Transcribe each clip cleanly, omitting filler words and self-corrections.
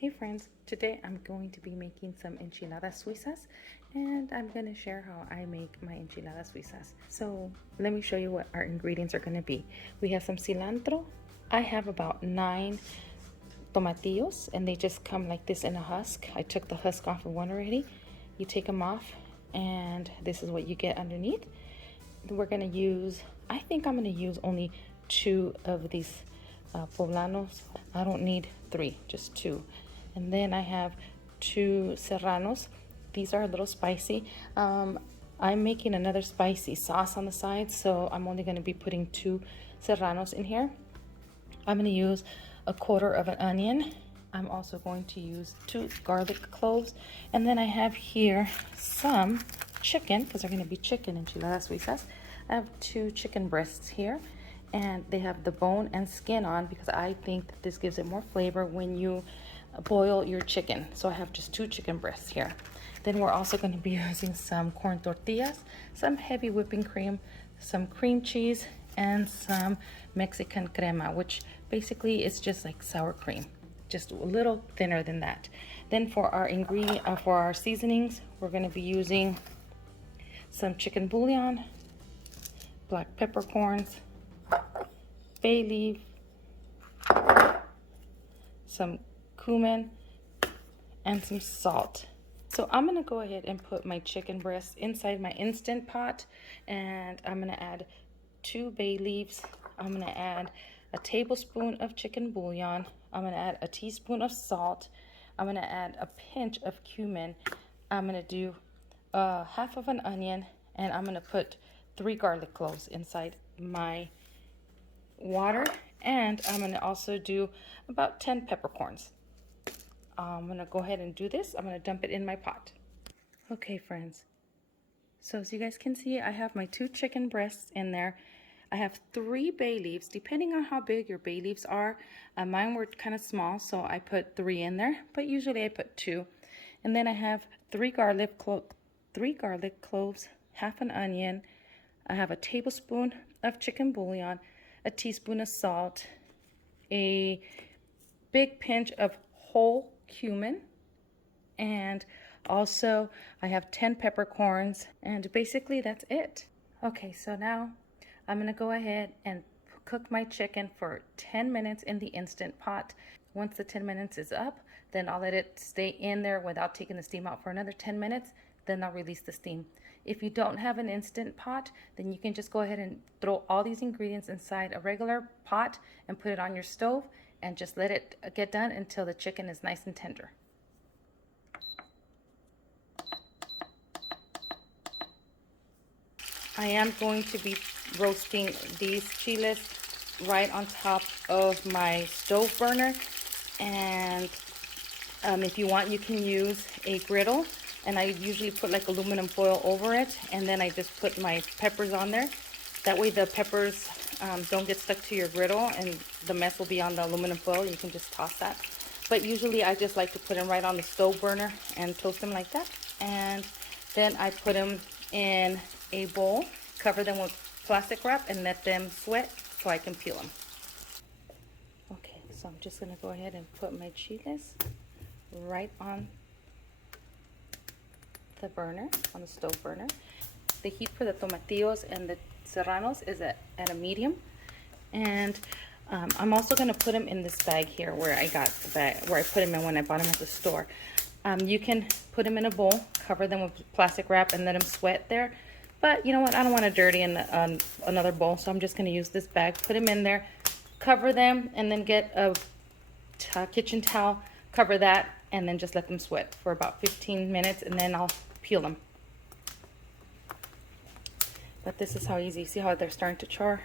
Hey friends, today I'm going to be making some enchiladas suizas and I'm going to share how I make my enchiladas suizas. So let me show you what our ingredients are going to be. We have some cilantro. I have about 9 tomatillos and they just come like this in a husk. I took the husk off of one already. You take them off and this is what you get underneath. We're going to use, I think I'm going to use only 2 of these poblanos. I don't need 3, just 2. And then I have 2 serranos. These are a little spicy. I'm making another spicy sauce on the side, so I'm only going to be putting 2 serranos in here. I'm going to use 1/4 of an onion. I'm also going to use 2 garlic cloves. And then I have here some chicken, because they're going to be chicken enchiladas suizas. I have 2 chicken breasts here, and they have the bone and skin on because I think that this gives it more flavor when you boil your chicken. So I have just 2 chicken breasts here. Then we're also going to be using some corn tortillas, some heavy whipping cream, some cream cheese, and some Mexican crema, which basically is just like sour cream, just a little thinner than that. Then for our seasonings, we're going to be using some chicken bouillon, black peppercorns, bay leaf, some cumin, and some salt. So I'm gonna go ahead and put my chicken breast inside my Instant Pot, and I'm gonna add 2 bay leaves. I'm gonna add a tablespoon of chicken bouillon. I'm gonna add a teaspoon of salt. I'm gonna add a pinch of cumin. I'm gonna do half of an onion, and I'm gonna put 3 garlic cloves inside my water, and I'm gonna also do about 10 peppercorns. I'm gonna go ahead and do this. I'm gonna dump it in my pot. Okay friends, so as you guys can see, I have my 2 chicken breasts in there. I have 3 bay leaves, depending on how big your bay leaves are. Mine were kind of small, so I put 3 in there, but usually I put 2. And then I have 3 garlic cloves, half an onion. I have a tablespoon of chicken bouillon, a teaspoon of salt, a big pinch of whole cumin, and also I have 10 peppercorns, and basically that's it. Okay, so now I'm gonna go ahead and cook my chicken for 10 minutes in the Instant Pot. Once the 10 minutes is up, then I'll let it stay in there without taking the steam out for another 10 minutes. Then I'll release the steam. If you don't have an Instant Pot, then you can just go ahead and throw all these ingredients inside a regular pot and put it on your stove and just let it get done until the chicken is nice and tender. I am going to be roasting these chiles right on top of my stove burner, and if you want, you can use a griddle, and I usually put like aluminum foil over it, and then I just put my peppers on there. That way the peppers don't get stuck to your griddle and the mess will be on the aluminum foil. You can just toss that. But usually I just like to put them right on the stove burner and toast them like that. And then I put them in a bowl, cover them with plastic wrap, and let them sweat so I can peel them. Okay, so I'm just gonna go ahead and put my chiles right on the burner, on the stove burner. The heat for the tomatillos and the serranos is at a medium, and I'm also going to put them in this bag here where I got the bag, where I put them in when I bought them at the store. You can put them in a bowl, cover them with plastic wrap, and let them sweat there. But you know what? I don't want to dirty in another bowl, so I'm just going to use this bag. Put them in there, cover them, and then get a kitchen towel, cover that, and then just let them sweat for about 15 minutes, and then I'll peel them. But this is how easy. See how they're starting to char?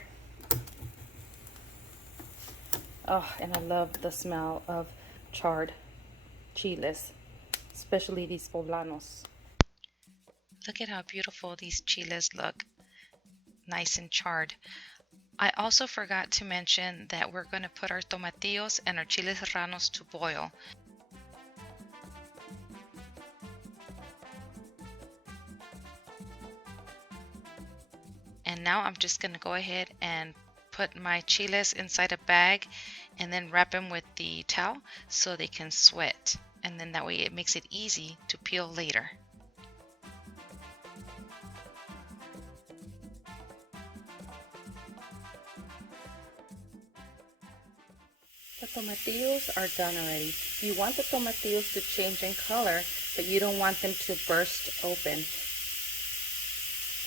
Oh, and I love the smell of charred chiles, especially these poblanos. Look at how beautiful these chiles look, nice and charred. I also forgot to mention that we're going to put our tomatillos and our chiles serranos to boil. And now I'm just going to go ahead and put my chiles inside a bag and then wrap them with the towel so they can sweat. And then that way it makes it easy to peel later. The tomatillos are done already. You want the tomatillos to change in color, but you don't want them to burst open.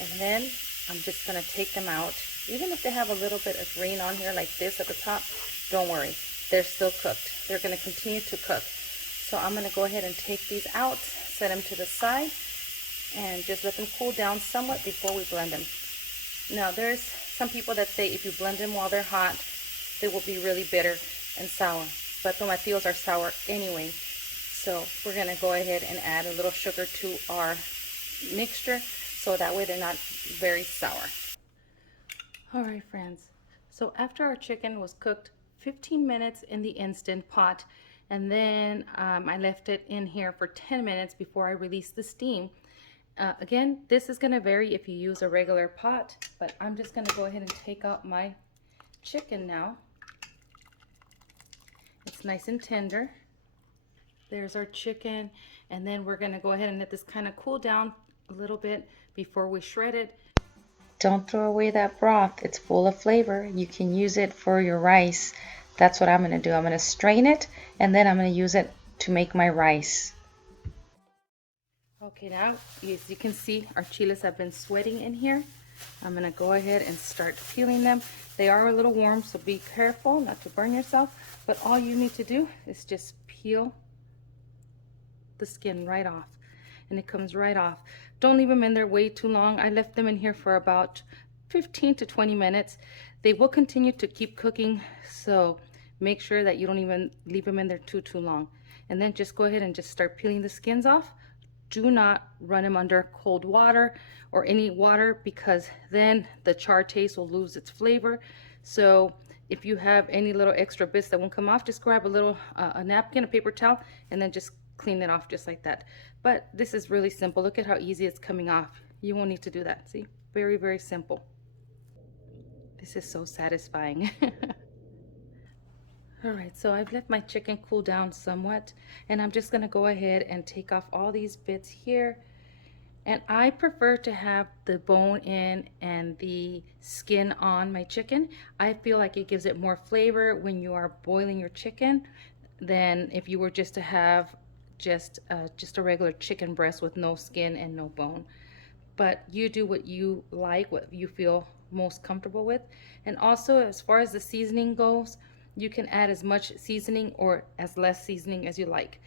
And then I'm just going to take them out. Even if they have a little bit of green on here like this at the top, don't worry. They're still cooked. They're going to continue to cook. So I'm going to go ahead and take these out, set them to the side, and just let them cool down somewhat before we blend them. Now, there's some people that say if you blend them while they're hot, they will be really bitter and sour. But tomatillos are sour anyway. So we're going to go ahead and add a little sugar to our mixture so that way they're not very sour. All right, friends. So after our chicken was cooked 15 minutes in the Instant Pot, and then I left it in here for 10 minutes before I released the steam. Again, this is going to vary if you use a regular pot, but I'm just going to go ahead and take out my chicken now. It's nice and tender. There's our chicken, and then we're going to go ahead and let this kind of cool down a little bit before we shred it. Don't throw away that broth. It's full of flavor. You can use it for your rice. That's what I'm going to do. I'm going to strain it, and then I'm going to use it to make my rice. Okay, now, as you can see, our chiles have been sweating in here. I'm going to go ahead and start peeling them. They are a little warm, so be careful not to burn yourself. But all you need to do is just peel the skin right off, and it comes right off. Don't leave them in there way too long. I left them in here for about 15 to 20 minutes. They will continue to keep cooking, so make sure that you don't even leave them in there too long. And then just go ahead and just start peeling the skins off. Do not run them under cold water or any water, because then the char taste will lose its flavor. So if you have any little extra bits that won't come off, just grab a little a napkin, a paper towel, and then just clean it off just like that. But this is really simple. Look at how easy it's coming off. You won't need to do that. See, very, very simple. This is so satisfying. All right, so I've let my chicken cool down somewhat, and I'm just gonna go ahead and take off all these bits here. And I prefer to have the bone in and the skin on my chicken. I feel like it gives it more flavor when you are boiling your chicken than if you were just to have just a regular chicken breast with no skin and no bone. But you do what you like, what you feel most comfortable with. And also, as far as the seasoning goes, you can add as much seasoning or as less seasoning as you like.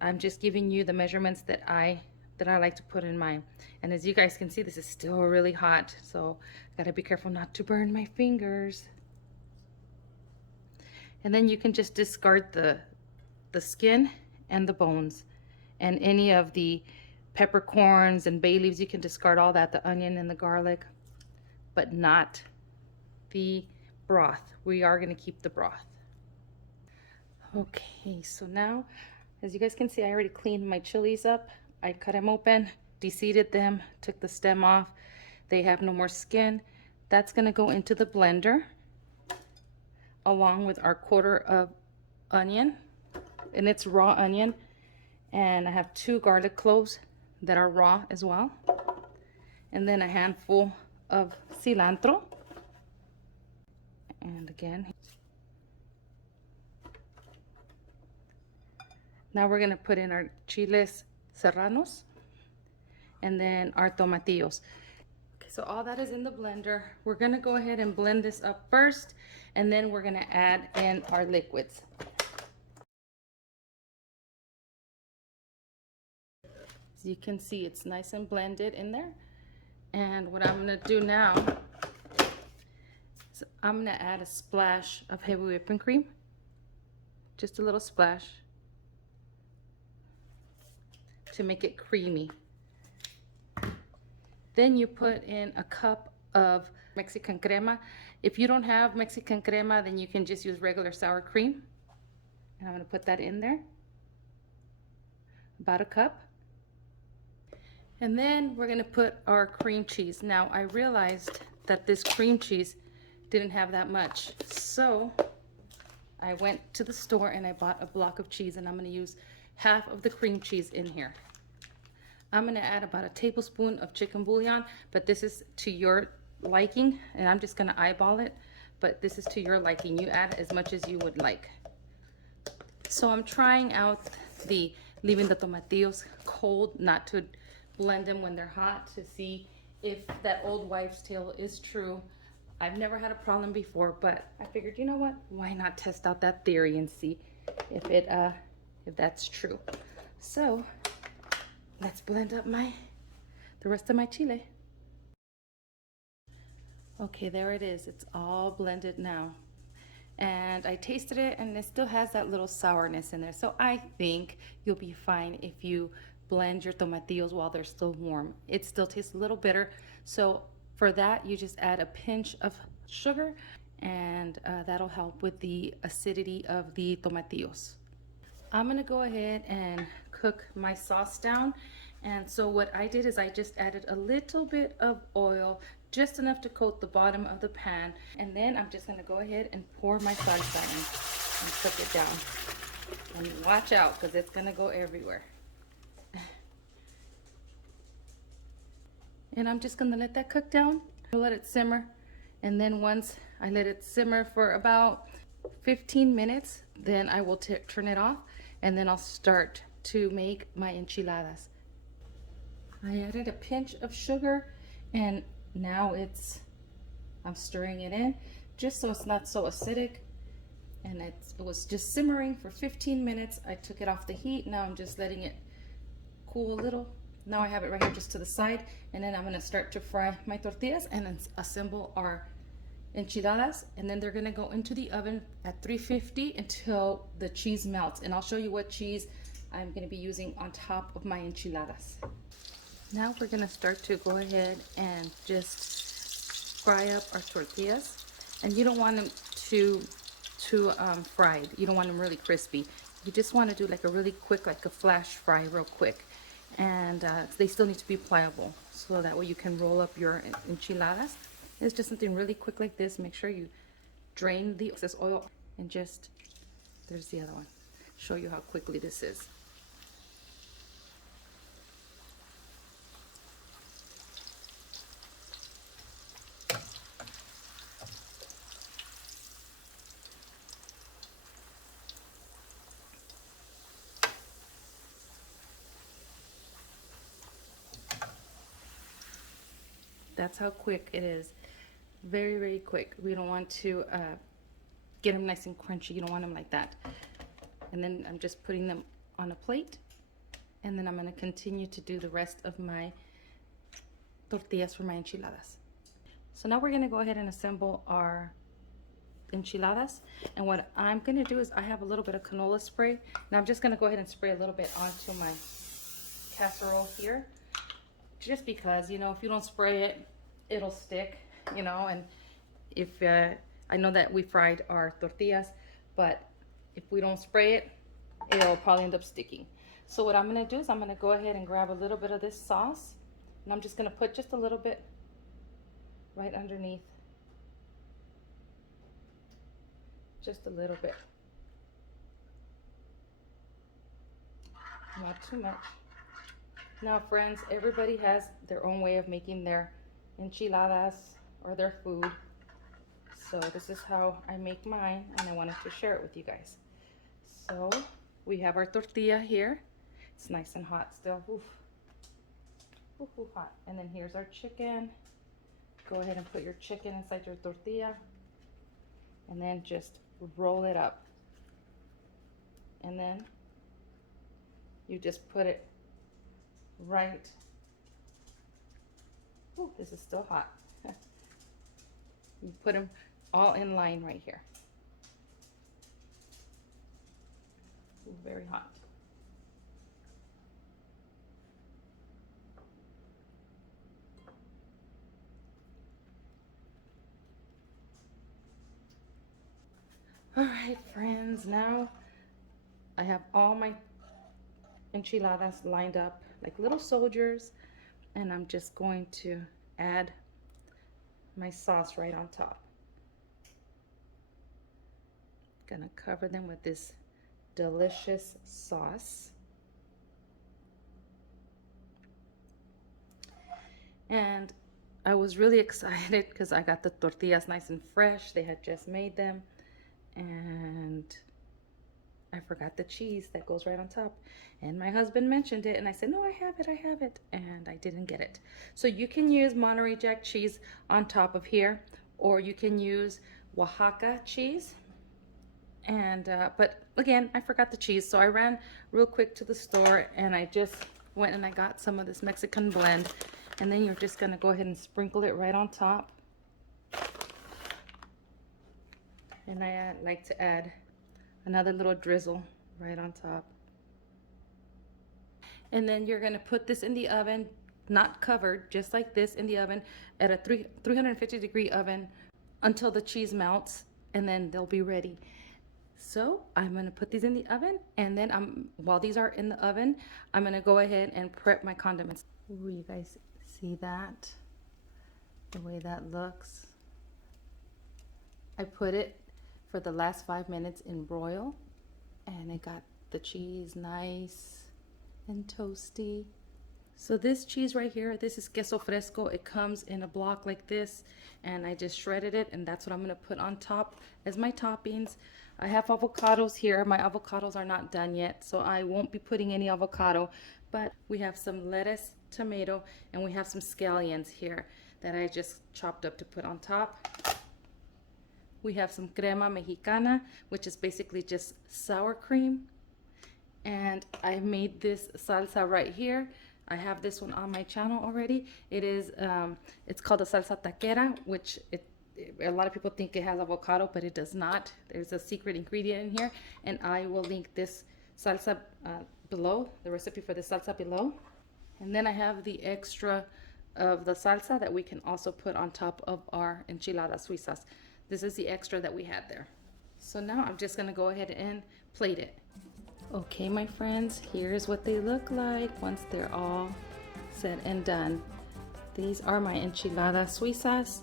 I'm just giving you the measurements that I like to put in mine. And as you guys can see, this is still really hot, so gotta be careful not to burn my fingers. And then you can just discard the skin and the bones, and any of the peppercorns and bay leaves. You can discard all that, the onion and the garlic, but not the broth. We are going to keep the broth. Okay, so now, as you guys can see, I already cleaned my chilies up. I cut them open, de-seeded them, took the stem off. They have no more skin. That's going to go into the blender along with our quarter of onion, and it's raw onion. And I have 2 garlic cloves that are raw as well. And then a handful of cilantro. And again, now we're gonna put in our chiles serranos and then our tomatillos. Okay, so all that is in the blender. We're gonna go ahead and blend this up first, and then we're gonna add in our liquids. As you can see, it's nice and blended in there. And what I'm gonna do now is I'm gonna add a splash of heavy whipping cream. Just a little splash to make it creamy. Then you put in a cup of Mexican crema. If you don't have Mexican crema, then you can just use regular sour cream. And I'm gonna put that in there, about a cup. And then we're gonna put our cream cheese. Now I realized that this cream cheese didn't have that much, so I went to the store and I bought a block of cheese, and I'm going to use half of the cream cheese in here. I'm going to add about a tablespoon of chicken bouillon, but this is to your liking, and I'm just going to eyeball it, but this is to your liking. You add as much as you would like. So I'm trying out leaving the tomatillos cold, not to blend them when they're hot, to see if that old wives' tale is true. I've never had a problem before, but I figured, you know what? Why not test out that theory and see if that's true. So let's blend up the rest of my chile. Okay, there it is. It's all blended now. And I tasted it, and it still has that little sourness in there. So I think you'll be fine if you blend your tomatillos while they're still warm. It still tastes a little bitter. So for that, you just add a pinch of sugar, and that'll help with the acidity of the tomatillos. I'm gonna go ahead and cook my sauce down. And so what I did is I just added a little bit of oil, just enough to coat the bottom of the pan. And then I'm just gonna go ahead and pour my salsa in and cook it down. And watch out, because it's gonna go everywhere. And I'm just gonna let that cook down. I'll let it simmer. And then once I let it simmer for about 15 minutes, then I will turn it off, and then I'll start to make my enchiladas. I added a pinch of sugar, and now I'm stirring it in just so it's not so acidic. And it was just simmering for 15 minutes. I took it off the heat. Now I'm just letting it cool a little. Now I have it right here just to the side, and then I'm gonna start to fry my tortillas and then assemble our enchiladas, and then they're gonna go into the oven at 350 until the cheese melts. And I'll show you what cheese I'm gonna be using on top of my enchiladas. Now we're gonna start to go ahead and just fry up our tortillas. And you don't want them too fried. You don't want them really crispy. You just want to do like a really quick, like a flash fry real quick. And they still need to be pliable, so that way you can roll up your enchiladas. It's just something really quick like this. Make sure you drain the excess oil, and just, there's the other one. Show you how quickly this is. That's how quick it is. Very, very quick. We don't want to get them nice and crunchy. You don't want them like that. And then I'm just putting them on a plate, and then I'm going to continue to do the rest of my tortillas for my enchiladas. So now we're going to go ahead and assemble our enchiladas. And what I'm going to do is I have a little bit of canola spray, and I'm just going to go ahead and spray a little bit onto my casserole here, just because, you know, if you don't spray it, it'll stick, you know. And if I know that we fried our tortillas, but if we don't spray it, it'll probably end up sticking. So what I'm gonna do is I'm gonna go ahead and grab a little bit of this sauce, and I'm just gonna put just a little bit right underneath. Just a little bit. Not too much. Now friends, everybody has their own way of making their enchiladas or their food. So this is how I make mine, and I wanted to share it with you guys. So we have our tortilla here. It's nice and hot still. Oof. Oof, oof, hot. And then here's our chicken. Go ahead and put your chicken inside your tortilla, and then just roll it up. And then you just put it right. Ooh, this is still hot. You put them all in line right here. Ooh, very hot. All right, friends, now I have all my enchiladas lined up like little soldiers, and I'm just going to add my sauce right on top. Gonna cover them with this delicious sauce. And I was really excited because I got the tortillas nice and fresh. They had just made them. And I forgot the cheese that goes right on top. And my husband mentioned it and I said, no, I have it. And I didn't get it. So you can use Monterey Jack cheese on top of here, or you can use Oaxaca cheese. And but again, I forgot the cheese, so I ran real quick to the store and I just went and I got some of this Mexican blend. And then you're just gonna go ahead and sprinkle it right on top. And I like to add another little drizzle right on top. And then you're gonna put this in the oven, not covered, just like this, in the oven at a 350-degree oven until the cheese melts, and then they'll be ready. So I'm gonna put these in the oven, and then while these are in the oven, I'm gonna go ahead and prep my condiments. Ooh, you guys see that? The way that looks. I put it for the last 5 minutes in broil, and it got the cheese nice and toasty. So this cheese right here, this is queso fresco. It comes in a block like this, and I just shredded it, and that's what I'm gonna put on top as my toppings. I have avocados here. My avocados are not done yet, so I won't be putting any avocado, but we have some lettuce, tomato, and we have some scallions here that I just chopped up to put on top. We have some crema mexicana, which is basically just sour cream. And I made this salsa right here. I have this one on my channel already. It is, it's called a salsa taquera, which a lot of people think it has avocado, but it does not. There's a secret ingredient in here, and I will link this salsa below, the recipe for the salsa below. And then I have the extra of the salsa that we can also put on top of our enchiladas suizas. This is the extra that we had there. So now I'm just gonna go ahead and plate it. Okay, my friends, here's what they look like once they're all said and done. These are my enchiladas suizas,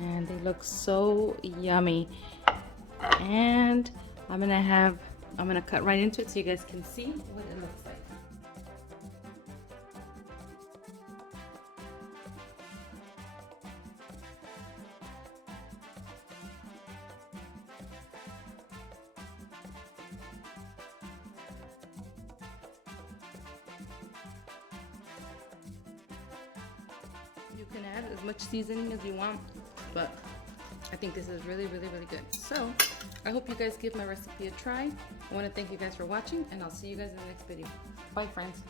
and they look so yummy. And I'm gonna cut right into it so you guys can see what it looks like. You can add as much seasoning as you want, but I think this is really, really, really good. So I hope you guys give my recipe a try. I want to thank you guys for watching, and I'll see you guys in the next video. Bye, friends.